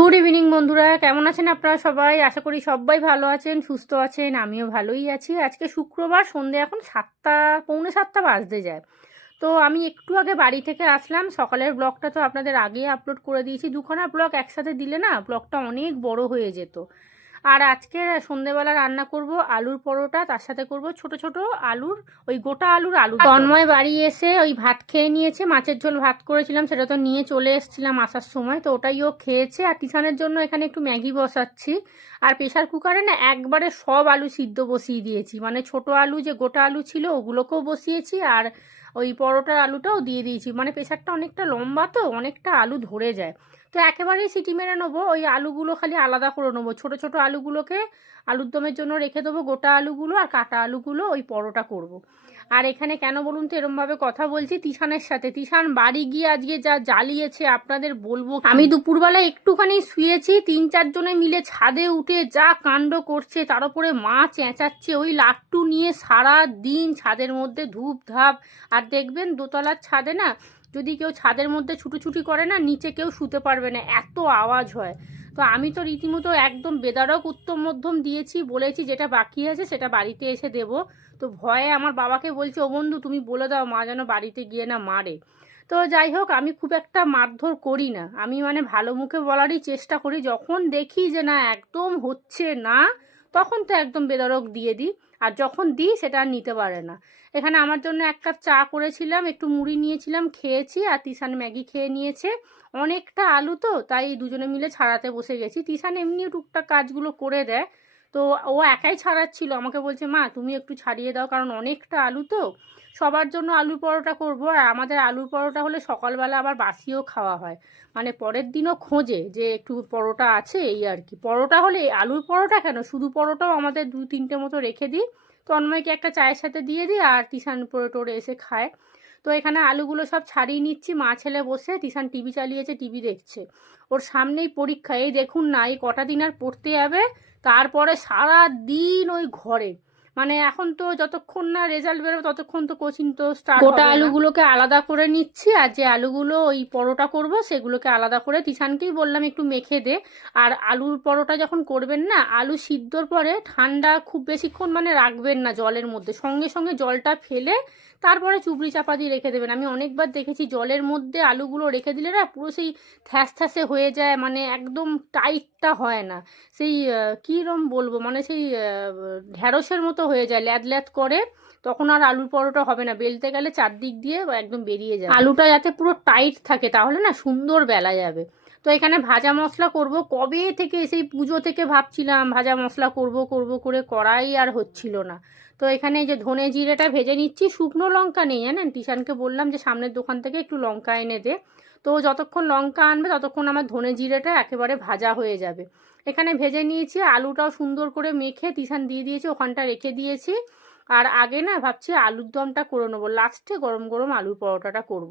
Good evening বন্ধুরা। কেমন আছেন আপনারা সবাই? আশা করি সবাই ভালো আছেন, সুস্থ আছেন, আমিও ভালোই আছি। আজকে শুক্রবার, সন্ধে এখন সাতটা, পৌনে সাতটা বাজতে যায়। তো আমি একটু আগে বাড়ি থেকে আসলাম। সকালের ব্লগটা তো আপনাদের আগেই আপলোড করে দিয়েছি। দুখানা ব্লগ একসাথে দিলে না, ব্লগটা অনেক বড় হয়ে যেত। আর আজকে সন্ধেবেলা রান্না করব আলুর পরোটা, তার সাথে করব ছোট ছোট আলুর, ওই গোটা আলুর আলু। তন্ময় বাড়ি এসে ওই ভাত খেয়ে নিয়েছে, মাছের ঝোল ভাত করেছিলাম, সেটা তো নিয়ে চলে এসেছিলাম আসার সময়, তো ওটাই ও খেয়েছে। আর টিসানের জন্য এখানে একটু ম্যাগি বসাচ্ছি। আর প্রেশার কুকারে না একবারে সব আলু সিদ্ধ বসিয়ে দিয়েছি। মানে ছোট আলু, যে গোটা আলু ছিল, ওগুলোকেও বসিয়েছি, আর ওই পরোটার আলুটাও দিয়ে দিয়েছি। মানে প্রেশারটা অনেকটা লম্বা তো, অনেকটা আলু ধরে যায়। তো একেবারেই সিটি মেরে নেব, ওই আলুগুলো খালি আলাদা করে নেব। ছোটো ছোটো আলুগুলোকে আলুর দমের জন্য রেখে দেবো, গোটা আলুগুলো আর কাটা আলুগুলো ওই পরোটা করব। আর এখানে কেন বলুন তো, এরমভাবে কথা বলছি তিশানের সাথে। তিশান, বাড়ি গিয়ে আজকে যা জ্বালিয়েছে আপনাদের বলব আমি দুপুরবেলা একটুখানি শুয়েছি, তিন চারজনে মিলে ছাদে উঠে যা কাণ্ড করছে, তার উপরে মা চেঁচাচ্ছে, ওই লাট্টু নিয়ে সারা দিন ছাদের মধ্যে ধূপ ধাপ আর দেখবেন দোতলার ছাদে না যদি কেউ ছাদের মধ্যে ছুটোছুটি করে না, নিচে কেউ শুতে পারবে না। এত আওয়াজ হয়। তো আমি তো রীতিমতো একদম বেদারক উত্তম মধ্যম দিয়েছি, বলেছি যেটা বাকি আছে সেটা বাড়িতে এসে দেব। তো ভয়ে আমার বাবাকে বলছি, ও বন্ধু, তুমি বলে দাও, মা যেন বাড়িতে গিয়ে না মারে। তো যাই হোক, আমি খুব একটা মারধর করি না। আমি মানে ভালো মুখে বলারই চেষ্টা করি। যখন দেখি যে না, একদম হচ্ছে না তখন তো একদম বেদরক দিয়ে দিই। আর যখন দিই সেটা আর নিতে পারে না। এখানে আমার জন্য এক কাপ চা করেছিলাম, একটু মুড়ি নিয়েছিলাম, খেয়েছি আর তিসান ম্যাগি খেয়ে নিয়েছে। অনেকটা আলু তো, তাই দুজনে মিলে ছাড়াতে বসে গেছি। তিসান এমনি টুকটাক কাজগুলো করে দেয়। তো ও একাই ছাড়াচ্ছিল। আমাকে বলছে, মা, তুমি একটু ছাড়িয়ে দাও, কারণ অনেকটা আলু তো। সবার জন্য আলুর পরোটা করব। আর আমাদের আলুর পরোটা হলে সকালবেলা আবার বাসিও খাওয়া হয়। মানে পরের দিনও খোঁজে যে একটু পরোটা আছে এই আর কি। পরোটা হলে আলুর পরোটা কেন? শুধু পরোটাও আমাদের দু তিনটে মতো রেখে দিই। তন্ময়কে একটা চায়ের সাথে দিয়ে দিই আর টিসান পরে টোরে এসে খায়। তো এখানে আলুগুলো সব ছাড়িয়ে নিচ্ছি। মা ছেলে বসে টিসান টিভি চালিয়েছে, টিভি দেখছে। ওর সামনেই পরীক্ষা। এই দেখুন না, এই কটা দিন আর পড়তে যাবে। তারপরে সারা দিন ওই ঘরে। মানে এখন তো যতক্ষণ না রেজাল্ট বেরোবে ততক্ষণ তো কোচিং তো স্টার্ট গোটা আলুগুলোকে আলাদা করে নিচ্ছি আর যে আলুগুলো ওই পরোটা করব সেগুলোকে আলাদা করে তিশানকেই বললাম একটু মেখে দে। আর আলুর পরোটা যখন করবেন না আলু সিদ্ধর পরে ঠান্ডা খুব বেশিক্ষণ মানে রাখবেন না জলের মধ্যে। সঙ্গে সঙ্গে জলটা ফেলে তারপরে চুবড়ি চাপা দিয়ে রেখে দেবেন। আমি অনেকবার দেখেছি জলের মধ্যে আলুগুলো রেখে দিলে না পুরো সেই থ্যাস থ্যাসে হয়ে যায় মানে একদম টাইটটা হয় না। সেই কীরম বলব মানে সেই ঢ্যাঁড়সের মতো হয়ে যায়, ল্যাদ ল্যাদ করে। তখন আর আলুর পরোটা হবে না। বেলতে গেলে চারদিক দিয়ে একদম বেরিয়ে যায় আলুটা যাতে পুরো টাইট থাকে, তাহলে না সুন্দর বেলা যাবে। তো এখানে ভাজা মশলা করব। কবে থেকে সেই পুজো থেকে ভাবছিলাম, ভাজা মশলা করব করব করে করাই আর হচ্ছিল না। তো এখানে যে ধনে জিরেটা ভেজে নিচ্ছি, শুকনো লঙ্কা নেই, জানেন? টিশানকে বললাম যে সামনের দোকান থেকে একটু লঙ্কা এনে দে। তো যতক্ষণ লঙ্কা আনবে, ততক্ষণ আমার ধনে জিরেটা একেবারে ভাজা হয়ে যাবে। এখানে ভেজে নিয়েছি, আলুটাও সুন্দর করে মেখে তিসান দিয়ে দিয়েছি, ওখানটা রেখে দিয়েছি। আর আগে না ভাবছি আলুর দমটা করে নেব, লাস্টে গরম গরম আলুর পরোটাটা করব।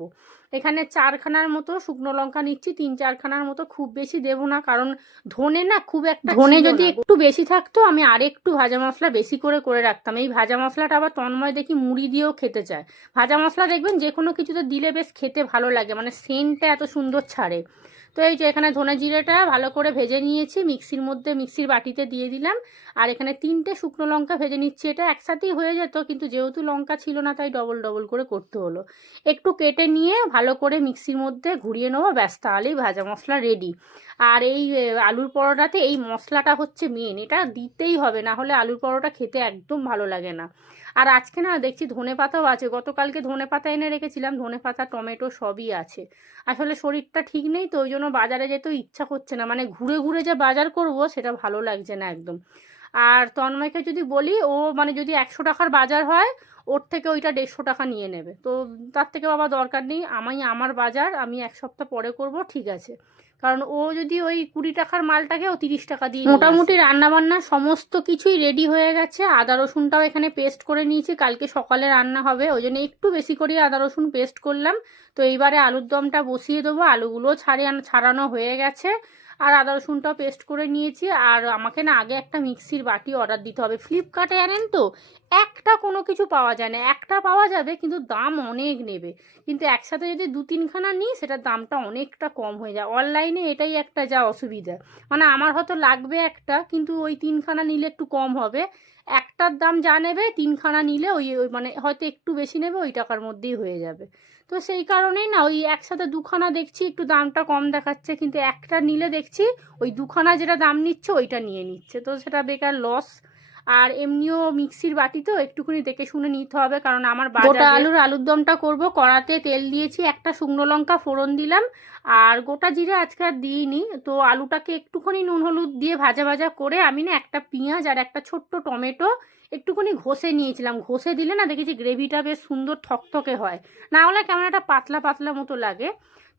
এখানে চারখানার মতো শুকনো লঙ্কা নিচ্ছি তিন চারখানার মতো খুব বেশি দেবো না কারণ ধনে না খুব একটা ধনে যদি একটু বেশি থাকতো আমি আর একটু ভাজা মশলা বেশি করে করে রাখতাম। এই ভাজা মশলাটা আবার তন্ময় দেখি মুড়ি দিয়েও খেতে চায়। ভাজা মশলা দেখবেন যে কোনো কিছুতে দিলে বেশ খেতে ভালো লাগে মানে সেন্টটা এত সুন্দর ছাড়ে। তো এই যে এখানে ধনে জিরেটা ভালো করে ভেজে নিয়েছি, মিক্সির মধ্যে মিক্সির বাটিতে দিয়ে দিলাম। আর এখানে তিনটে শুকনো লঙ্কা ভেজে নিচ্ছি, এটা একসাথেই হয়ে যেত, কিন্তু যেহেতু লঙ্কা ছিল না, তাই ডবল ডবল করে করতে হলো। একটু কেটে নিয়ে ভালো করে মিক্সির মধ্যে ঘুরিয়ে নেব, ব্যাস তাহলেই ভাজা মশলা রেডি আর এই আলুর পরোটাতে এই মশলাটা হচ্ছে মেন এটা দিতেই হবে, না হলে আলুর পরোটা খেতে একদম ভালো লাগে না। আর আজকে না দেখছি ধনে পাতাও আছে। গতকালকে ধনে পাতা এনে রেখেছিলাম। ধনে পাতা, টমেটো সবই আছে। আসলে শরীরটা ঠিক নেই তো, ওই জন্য বাজারে যেতেও ইচ্ছা করছে না। মানে ঘুরে ঘুরে যে বাজার করব, সেটা ভালো লাগছে না একদম। আর তন্ময়কে যদি বলি ও মানে যদি একশো টাকার বাজার হয় ওর থেকে ওইটা দেড়শো টাকা নিয়ে নেবে। তো তার থেকে বাবা দরকার নেই আমি আমার বাজার আমি এক সপ্তাহ পরে করব ঠিক আছে। কারণ ও যদি ওই কুড়ি টাকার মালটাকে ও তিরিশ টাকা দিয়ে মোটামুটি রান্নাবান্না সমস্ত কিছুই রেডি হয়ে গেছে। আদা রসুনটাও এখানে পেস্ট করে নিয়েছি কালকে সকালে রান্না হবে ওই জন্য একটু বেশি করে আদা রসুন পেস্ট করলাম। তো এইবারে আলুর দমটা বসিয়ে দেবো আলুগুলো ছাড়িয়ে ছাড়ানো হয়ে গেছে। আর আদা রসুনটাও পেস্ট করে নিয়েছি। আর আমাকে না আগে একটা মিক্সির বাটি অর্ডার দিতে হবে। ফ্লিপকার্টে আনেন তো, একটা কোনো কিছু পাওয়া যায় না। একটা পাওয়া যাবে, কিন্তু দাম অনেক নেবে। কিন্তু একসাথে যদি দু তিনখানা নিই, সেটার দামটা অনেকটা কম হয়ে যায়। অনলাইনে এটাই একটা যা অসুবিধা। মানে আমার হয়তো লাগবে একটা, কিন্তু ওই তিনখানা নিলে একটু কম হবে। একটার দাম যা নেবে তিনখানা নিলে ওই ওই মানে হয়তো একটু বেশি নেবে, ওই টাকার মধ্যেই হয়ে যাবে। তো সেই কারণেই না, ওই একসাথে দুখানা দেখছি, একটু দামটা কম দেখাচ্ছে, কিন্তু একটা নিলে দেখছি ওই দুখানা যেটা দাম নিচ্ছে, ওইটা নিয়ে নিচ্ছে। তো সেটা বেকার লস আর এমনিও মিক্সির বাটি তো একটুখানি দেখে শুনে নিতে হবে কারণ আমার গোটা আলুর আলুর দমটা করব কড়াতে তেল দিয়েছি একটা শুকনো লঙ্কা ফোড়ন দিলাম আর গোটা জিরে আজকে আর দিইনি তো আলুটাকে একটুখানি নুন হলুদ দিয়ে ভাজা ভাজা করে আমি না একটা পেঁয়াজ আর একটা ছোট্ট টমেটো একটুখানি ঘষে নিয়েছিলাম ঘষে দিলে না দেখেছি গ্রেভিটা বেশ সুন্দর থকথকে হয় না হলে কেমন একটা পাতলা পাতলা মতো লাগে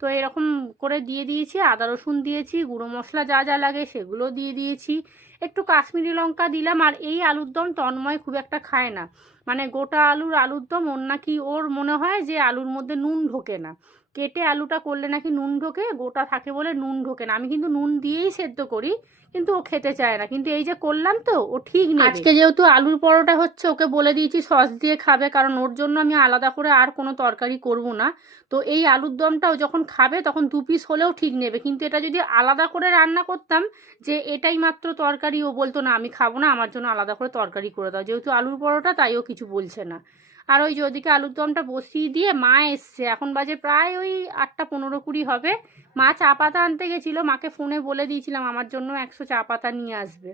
তো এরকম করে দিয়ে দিয়েছি আদা রসুন দিয়েছি গুঁড়ো মশলা যা যা লাগে সেগুলো দিয়ে দিয়েছি একটু কাশ্মীরি লঙ্কা দিলাম আর এই আলুর দম তন্ময় খুব একটা খায় না। মানে গোটা আলুর আলুর দম ওর নাকি ওর মনে হয় যে আলুর মধ্যে নুন ঢোকে না। কেটে আলুটা করলে নাকি নুন ঢোকে, গোটা থাকে বলে নুন ঢোকে না। আমি কিন্তু নুন দিয়েই সেদ্ধ করি, কিন্তু ও খেতে চায় না। কিন্তু এই যে করলাম তো, ও ঠিক নেই আজকে যেহেতু আলুর পরোটা হচ্ছে, ওকে বলে দিয়েছি সস দিয়ে খাবে, কারণ ওর জন্য আমি আলাদা করে আর কোনো তরকারি করব না। তো এই আলুর দমটাও যখন খাবে, তখন দু পিস হলেও ঠিক নেবে। কিন্তু এটা যদি আলাদা করে রান্না করতাম, যে এটাই মাত্র তরকারি, ও বলতো, না, আমি খাব না, আমার জন্য আলাদা করে তরকারি করে দাও। যেহেতু আলুর পরোটা, তাই ও কিছু বলছে না। আর ওই যে ওদিকে আলুর দমটা বসিয়ে দিয়ে মা এসছে। এখন বাজে প্রায় ওই আটটা পনেরো কুড়ি হবে। মা চা পাতা আনতে গেছিল মাকে ফোনে বলে দিয়েছিলাম আমার জন্য একশো চা পাতা নিয়ে আসবে।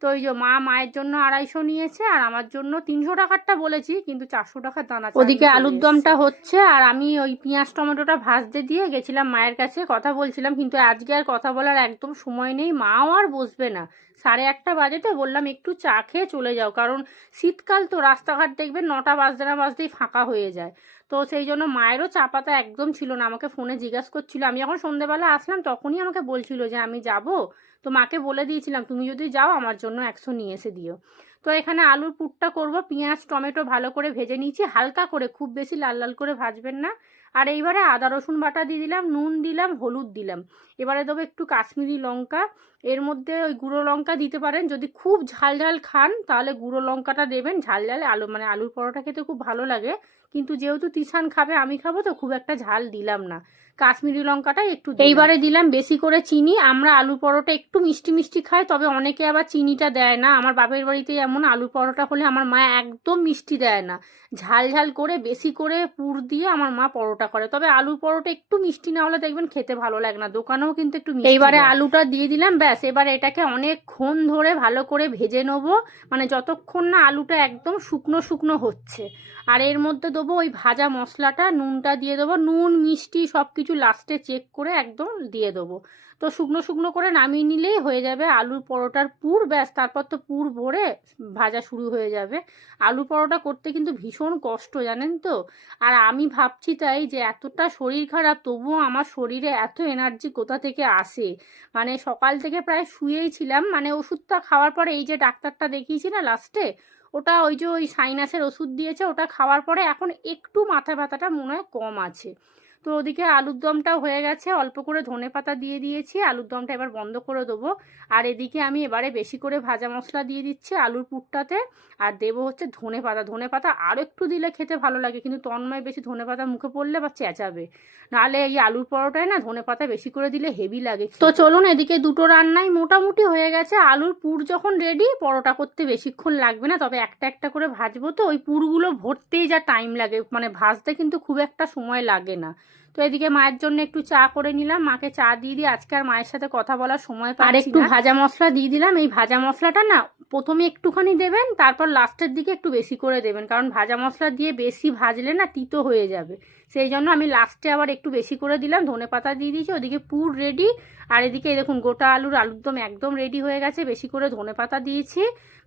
তো ওই যে মা মায়ের জন্য আড়াইশো নিয়েছে আর আমার জন্য তিনশো টাকারটা বলেছি কিন্তু চারশো টাকার দানা ওদিকে আলুর দমটা হচ্ছে আর আমি ওই পেঁয়াজ টমেটোটা ভাজতে দিয়ে গেছিলাম মায়ের কাছে কথা বলছিলাম কিন্তু আজকে আর কথা বলার একদম সময় নেই মাও আর বসবে না। সাড়ে আটটা বাজে তো বললাম একটু চা খেয়ে চলে যাও কারণ শীতকাল তো রাস্তাঘাট দেখবেন নটা বাজতে না বাজতেই ফাঁকা হয়ে যায়। তো সেই জন্য মায়েরও চা পাতা একদম ছিল না আমাকে ফোনে জিজ্ঞাসা করছিল আমি যখন সন্ধেবেলা আসলাম, তখনই আমাকে বলছিল যে আমি যাব। তো মাকে বলে দিয়েছিলাম, তুমি যদি যাও, আমার জন্য একশো নিয়ে এসে দিও। তো এখানে আলুর পুরটা করব, পেঁয়াজ, টমেটো ভালো করে ভেজে নিয়েছি, হালকা করে, খুব বেশি লাল লাল করে ভাজবেন না। আর এইবারে আদা, রসুন বাটা দিয়ে দিলাম, নুন দিলাম, হলুদ দিলাম। এবারে দেবো একটু কাশ্মীরি লঙ্কা, এর মধ্যে ওই গুঁড়ো লঙ্কা দিতে পারেন, যদি খুব ঝাল ঝাল খান, তাহলে গুঁড়ো লঙ্কাটা দেবেন, ঝাল ঝালে আলু মানে আলুর পরোটা খেতে খুব ভালো লাগে। কিন্তু যেহেতু তিসান খাবে, আমি খাব, তো খুব একটা ঝাল দিলাম না। কাশ্মীরি লঙ্কাটা একটু এইবারে দিলাম বেশি করে চিনি। আমরা আলু পরোটা একটু মিষ্টি মিষ্টি খাই তবে অনেকে আবার চিনিটা দেয় না। আমার বাপের বাড়িতে এমন আলু পরোটা হলে আমার মা একদম মিষ্টি দেয় না। ঝাল ঝাল করে বেশি করে পুর দিয়ে আমার মা পরোটা করে। তবে আলুর পরোটা একটু মিষ্টি না হলে দেখবেন খেতে ভালো লাগে না। দোকানেও কিন্তু একটু এইবারে আলুটা দিয়ে দিলাম ব্যাস। এবারে এটাকে অনেকক্ষণ ধরে ভালো করে ভেজে নেব। মানে যতক্ষণ না আলুটা একদম শুকনো শুকনো হচ্ছে। আর এর মধ্যে দেবো ওই ভাজা মশলাটা, নুনটা দিয়ে দেবো। নুন, মিষ্টি সব কিছু লাস্টে চেক করে একদম দিয়ে দেবো। তো শুকনো শুকনো করে নামিয়ে নিলেই হয়ে যাবে আলুর পরোটার পুর, ব্যাস, তারপর তো পুর ভরে ভাজা শুরু হয়ে যাবে। আলু পরোটা করতে কিন্তু ভীষণ কষ্ট, জানেন তো? আর আমি ভাবছি তাই যে এতটা শরীর খারাপ, তবুও আমার শরীরে এত এনার্জি কোথা থেকে আসে? মানে সকাল থেকে প্রায় শুয়েই ছিলাম মানে ওষুধটা খাওয়ার পরে এই যে ডাক্তারটা দেখিয়েছি না লাস্টে ওটা ওই যে ওই সাইনাসের ওষুধ দিয়েছে, ওটা খাওয়ার পরে এখন একটু মাথা ব্যথাটা মনে হয় কম আছে। তো ওদিকে আলুর দমটাও হয়ে গেছে। অল্প করে ধনে পাতা দিয়ে দিয়েছি। আলুর দমটা এবার বন্ধ করে দেবো। আর এদিকে আমি এবারে বেশি করে ভাজা মশলা দিয়ে দিচ্ছি আলুর পুরটাতে। আর দেবো হচ্ছে ধনে পাতা। ধনে পাতা আরও একটু দিলে খেতে ভালো লাগে, কিন্তু তন্ময় বেশি ধনে পাতা মুখে পড়লে বা চেঁচাবে। নাহলে এই আলুর পরোটায় না ধনে পাতা বেশি করে দিলে হেভি লাগে তো চলুন এদিকে দুটো রান্নাই মোটামুটি হয়ে গেছে। আলুর পুর যখন রেডি পরোটা করতে বেশিক্ষণ লাগবে না, তবে একটা একটা করে ভাজবো। তো ওই পুরগুলো ভরতেই যা টাইম লাগে মানে ভাজতে কিন্তু খুব একটা সময় লাগে না। তো এদিকে মায়ের জন্য একটু চা করে নিলাম। মাকে চা দিয়ে দিয়ে আজকে আর মায়ের সাথে কথা বলার সময় পাই আর একটু ভাজা মশলা দিয়ে দিলাম। এই ভাজা মশলাটা না প্রথমে একটুখানি দেবেন তারপর লাস্টের দিকে একটু বেশি করে দেবেন। কারণ ভাজা মশলা দিয়ে বেশি ভাজলে না তিতো হয়ে যাবে। সেই জন্য আমি লাস্টে আবার একটু বেশি করে দিলাম। ধনে পাতা দিয়ে দিয়েছি, ওদিকে পুর রেডি আর এদিকে দেখুন, গোটা আলুর আলুর দম একদম রেডি হয়ে গেছে। বেশি করে ধনে পাতা দিয়েছি।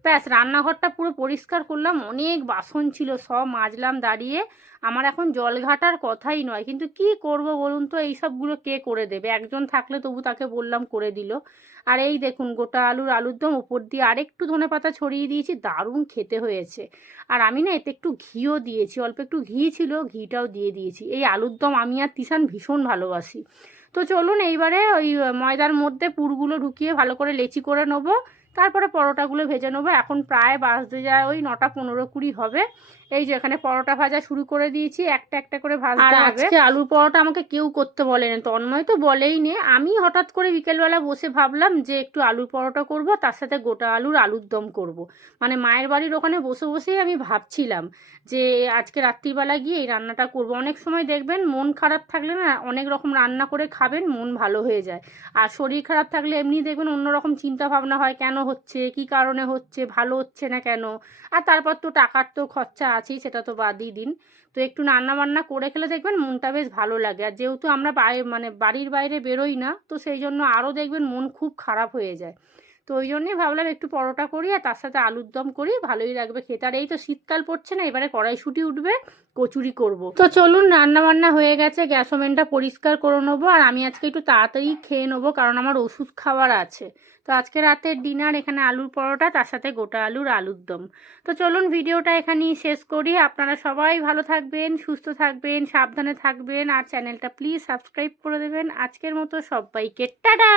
ব্যাস, রান্নাঘরটা পুরো পরিষ্কার করলাম। অনেক বাসন ছিল, সব মাজলাম দাঁড়িয়ে। আমার এখন জল ঘাটার কথাই নয়। কিন্তু কি করব বলুন তো? এই সবগুলো কে করে দেবে? একজন থাকলে তবু তাকে বললাম করে দিল। আর এই দেখুন, গোটা আলুর আলুর দম উপর দিয়ে আরেকটু ধনে পাতা ছড়িয়ে দিয়েছি, দারুণ খেতে হয়েছে। আর আমি না এতে একটু ঘিও দিয়েছি, অল্প একটু ঘি ছিল, ঘিটাও দিয়ে দিয়েছি। এই আলুর দম আমি আর তিসান ভীষণ ভালোবাসি। তো চলুন এইবারে ওই ময়দার মধ্যে পুরগুলো ঢুকিয়ে ভালো করে লেচি করে নেব, তারপরে পরোটাগুলো ভেজে নেব। এখন প্রায় বাজতে যায়, ওই নটা পনেরো কুড়ি হবে। এই যে এখানে পরোটা ভাজা শুরু করে দিয়েছি একটা একটা করে ভাজতে হবে। আজকে আলুর পরোটা আমাকে কেউ করতে বলেনি তন্ময় তো বলেই নে। আমি হঠাৎ করে বিকেলবেলা বসে ভাবলাম যে একটু আলুর পরোটা করব তার সাথে গোটা আলুর আলুর দম করব। মানে মায়ের বাড়ির ওখানে বসে বসেই আমি ভাবছিলাম যে আজকে রাত্রিবেলা গিয়ে এই রান্নাটা করব। অনেক সময় দেখবেন মন খারাপ থাকলে না অনেক রকম রান্না করে খাবেন মন ভালো হয়ে যায়। আর শরীর খারাপ থাকলে এমনি দেখবেন অন্যরকম চিন্তা ভাবনা হয় কেন হচ্ছে কি কারণে হচ্ছে ভালো হচ্ছে না কেন? আর তারপর তো টাকার তো খরচা আছেই সেটা তো বাদই দিন। তো একটু রান্না বান্না করে খেলে দেখবেন মনটা বেশ ভালো লাগে। আর যেহেতু আমরা মানে বাড়ির বাইরে বেরোই না, তো সেই জন্য আরও দেখবেন মন খুব খারাপ হয়ে যায়। তো ওই জন্যই ভাবলাম একটু পরোটা করি আর তার সাথে আলুর দম করি, ভালোই লাগবে খেতে। আর এই তো শীতকাল পড়ছে না, এবারে কড়াইশুটি উঠবে, কচুরি করব। তো চলুন রান্না বান্না হয়ে গেছে, গ্যাস ওভেনটা পরিষ্কার করে নেব। আর আমি আজকে একটু তাড়াতাড়ি খেয়ে নেব, কারণ আমার ওষুধ খাওয়ার আছে। তো আজকে রাতের ডিনার, এখানে আলুর পরোটা, তার সাথে গোটা আলুর আলুর দম। তো চলুন ভিডিওটা এখানেই শেষ করি। আপনারা সবাই ভালো থাকবেন, সুস্থ থাকবেন, সাবধানে থাকবেন, আর চ্যানেলটা প্লিজ সাবস্ক্রাইব করে দেবেন। আজকের মতো সবাইকে টাটা!